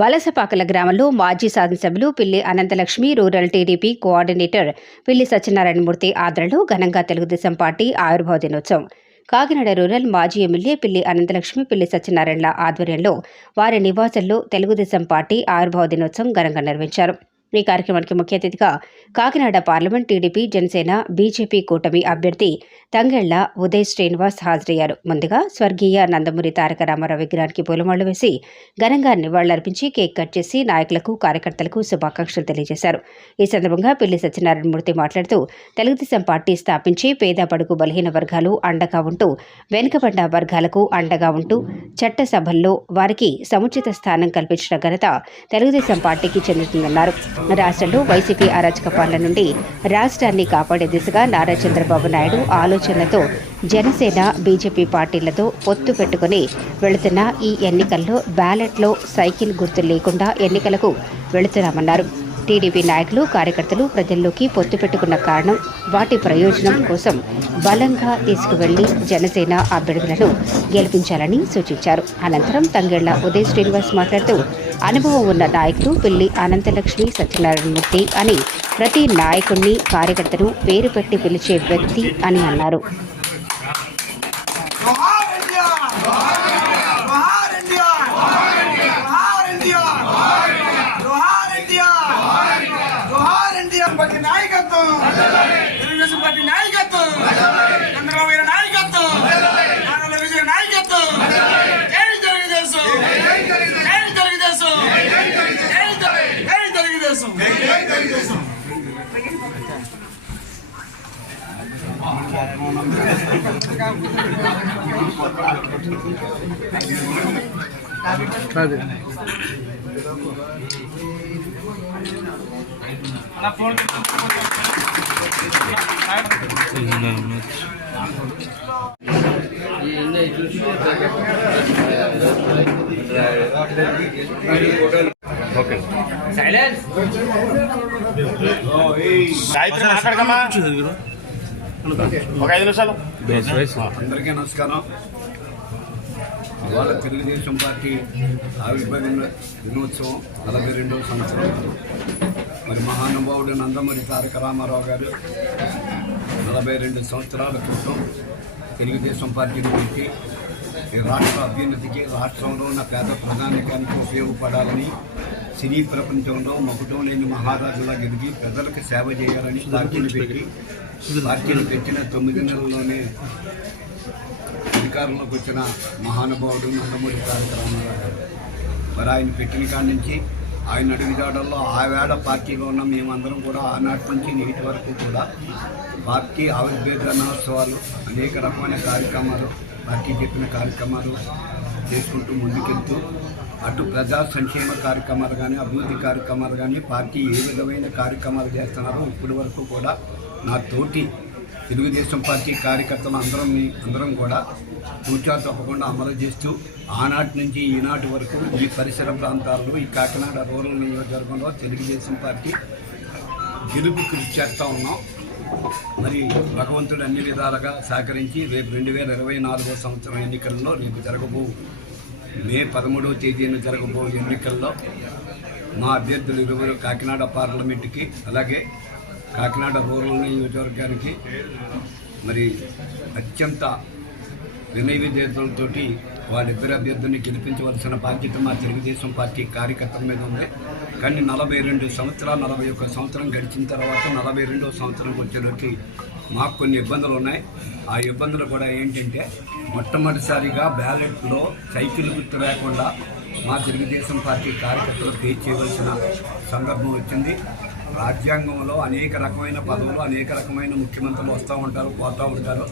వలసపాకల గ్రామంలో మాజీ శాసనసభ్యులు పిల్లి అనంతలక్ష్మి రూరల్ టీడీపీ కోఆర్డినేటర్ పిల్లి సత్యనారాయణమూర్తి ఆధ్వర్యంలో ఘనంగా తెలుగుదేశం పార్టీ ఆవిర్భావ దినోత్సవం. కాకినాడ రూరల్ మాజీ ఎమ్మెల్యే పిల్లి అనంతలక్ష్మి పిల్లి సత్యనారాయణల ఆధ్వర్యంలో వారి నివాసంలో తెలుగుదేశం పార్టీ ఆవిర్భావ దినోత్సవం ఘనంగా నిర్వహించారు. ఈ కార్యక్రమానికి ముఖ్య అతిథిగా Kakinada parliament TDP Janasena BJP కూటమి అభ్యర్థి తంగెళ్ళ ఉదయ్ శ్రీనివాస్ హాజరయ్యారు. ముందుగా స్వర్గీయ నందమూరి తారక రామారావు విగ్రహానికి పూలమాళ్ళు వేసి ఘనంగా నివాళులర్పించి కేక్ కట్ చేసి నాయకులకు కార్యకర్తలకు శుభాకాంక్షలు తెలియజేశారు. ఈ సందర్భంగా పిల్లి సత్యనారాయణమూర్తి మాట్లాడుతూ తెలుగుదేశం పార్టీ స్థాపించి పేద పడుగు బలహీన వర్గాలు అండగా ఉంటూ వెనుకబడ్డ వర్గాలకు అండగా ఉంటూ చట్టసభల్లో వారికి సముచిత స్థానం కల్పించిన ఘనత తెలుగుదేశం పార్టీకి చెందుతుందన్నారు. రాష్ట్రంలో వైసీపీ అరాచక పాలన నుండి రాష్ట్రాన్ని కాపాడే దిశగా నారా చంద్రబాబు నాయుడు ఆలోచనలతో జనసేన బీజేపీ పార్టీలతో పొత్తు పెట్టుకుని వెళుతున్న ఈ ఎన్నికల్లో బ్యాలెట్లో సైకిల్ గుర్తు లేకుండా ఎన్నికలకు వెళుతున్నామన్నారు. టీడీపీ నాయకులు కార్యకర్తలు ప్రజల్లోకి పొత్తు పెట్టుకున్న కారణం వాటి ప్రయోజనం కోసం బలంగా తీసుకువెళ్ళి జనసేన అభ్యర్థులను గెలిపించాలని సూచించారు. అనంతరం తంగెళ్ళ ఉదయ్ శ్రీనివాస్ మాట్లాడుతూ అనుభవం ఉన్న నాయకులు పిల్లి అనంతలక్ష్మి సత్యనారాయణమూర్తి అని ప్రతి నాయకుడిని కార్యకర్తను పేరు పెట్టి పిలిచే వ్యక్తి అని అన్నారు. తెలుగు- జై తెలుగుదేశం గాయత్రి మాట్లాడకమ్మా. ఒక ఐదు నిమిషాలు. అందరికీ నమస్కారం. ఇవాళ తెలుగుదేశం పార్టీ ఆవిర్భావ దినోత్సవం నలభై రెండవ సంవత్సరం. మరి మహానుభావుడు నందమూరి తారక రామారావు గారు నలభై రెండు సంవత్సరాల క్రితం తెలుగుదేశం పార్టీని పెట్టి రాష్ట్ర అభ్యున్నతికి రాష్ట్రంలో ఉన్న పేద ప్రధానికానికి ఉపయోగపడాలని సినీ ప్రపంచంలో మకుటం లేని మహారాజులా ఎదిగి ప్రజలకు సేవ చేయాలని పార్టీని పెట్టి పార్టీని పెట్టిన తొమ్మిది నెలల్లోనే అధికారంలోకి వచ్చిన మహానుభావుడు నందమూరి తారక రామారావు గారు. మరి ఆయన పెట్టిన కాడి నుంచి ఆయన అడుగుజాడల్లో ఆ వేళ పార్టీలో ఉన్న మేమందరం కూడా ఆనాటి నుంచి నేటి వరకు కూడా పార్టీ ఆవిర్భావ దినోత్సవాలు అనేక రకమైన కార్యక్రమాలు పార్టీ చెప్పిన కార్యక్రమాలు చేసుకుంటూ ముందుకెళ్తూ అటు ప్రజా సంక్షేమ కార్యక్రమాలు కానీ అభివృద్ధి కార్యక్రమాలు కానీ పార్టీ ఏ విధమైన కార్యక్రమాలు చేస్తున్నారో ఇప్పటి వరకు కూడా నా తోటి తెలుగుదేశం పార్టీ కార్యకర్తలు అందరం అందరం కూడా తూచా తప్పకుండా అమలు చేస్తూ ఆనాటి నుంచి ఈనాటి వరకు ఈ పరిసర ప్రాంతాల్లో ఈ కాకినాడ రూరల్ నియోజకవర్గంలో తెలుగుదేశం పార్టీ గెలుపు కృషి చేస్తూ ఉన్నాం. మరి భగవంతుడు అన్ని విధాలుగా సహకరించి రేపు రెండు వేల ఇరవై నాలుగో సంవత్సరం ఎన్నికల్లో రేపు జరగబో మే పదమూడవ తేదీన జరగబో ఎన్నికల్లో మా అభ్యర్థులు ఇరువురు కాకినాడ పార్లమెంటుకి అలాగే కాకినాడ రూరల్ నియోజకవర్గానికి మరి అత్యంత వినయ విధేతలతోటి వాళ్ళిద్దరు అభ్యర్థుల్ని గెలిపించవలసిన బాధ్యత మా తెలుగుదేశం పార్టీ కార్యకర్తల మీద ఉంది. కానీ నలభై రెండు సంవత్సరాలు నలభై ఒక్క సంవత్సరం గడిచిన తర్వాత నలభై రెండవ సంవత్సరంకి వచ్చేసరికి మాకు కొన్ని ఇబ్బందులు ఉన్నాయి. ఆ ఇబ్బందులు కూడా ఏంటంటే మొట్టమొదటిసారిగా బ్యాలెట్లో సైకిల్ గుర్తు లేకుండా మా తెలుగుదేశం పార్టీ కార్యకర్తలు పే చేయవలసిన సందర్భం వచ్చింది. రాజ్యాంగంలో అనేక రకమైన పదవులు అనేక రకమైన ముఖ్యమంత్రులు వస్తూ ఉంటారు పోతూ ఉంటారు.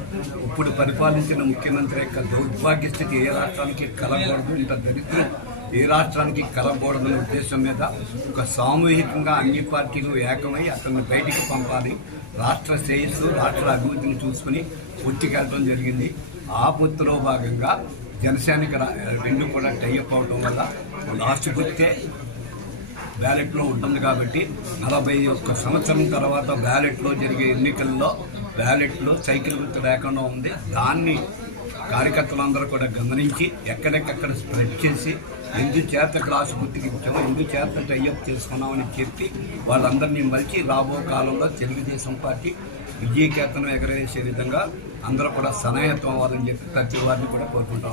ఇప్పుడు పరిపాలించిన ముఖ్యమంత్రి యొక్క దౌర్భాగ్య స్థితి ఏ రాష్ట్రానికి కలగకూడదు ఇంత దరిద్రం ఏ రాష్ట్రానికి కలగకూడదనే ఉద్దేశం మీద ఒక సామూహికంగా అన్ని పార్టీలు ఏకమై అతన్ని బయటికి పంపాలి. రాష్ట్ర శ్రేయస్సు రాష్ట్ర అభివృద్ధిని చూసుకుని పొత్తికెళ్ళడం జరిగింది. ఆ పొత్తులో భాగంగా జనసేనకి రెండు కూడా టైఅప్ అవడం వల్ల లాస్ట్ గుర్తే బ్యాలెట్లో ఉంటుంది కాబట్టి నలభై ఒక్క సంవత్సరం తర్వాత బ్యాలెట్లో జరిగే ఎన్నికల్లో బ్యాలెట్లో సైకిల్ గుర్తు లేకుండా ఉంది. దాన్ని కార్యకర్తలందరూ కూడా గమనించి ఎక్కడికక్కడ స్ప్రెడ్ చేసి ఎందుచేత క్లాసు గుర్తించాము ఎందుచేత టైఅప్ చేసుకున్నామని చెప్పి వాళ్ళందరినీ మలిచి రాబో కాలంలో తెలుగుదేశం పార్టీ విజయకేతనం ఎగరేసే విధంగా అందరూ కూడా సనాయత్వం అవ్వాలని చెప్పి ప్రతి వారిని కూడా కోరుకుంటా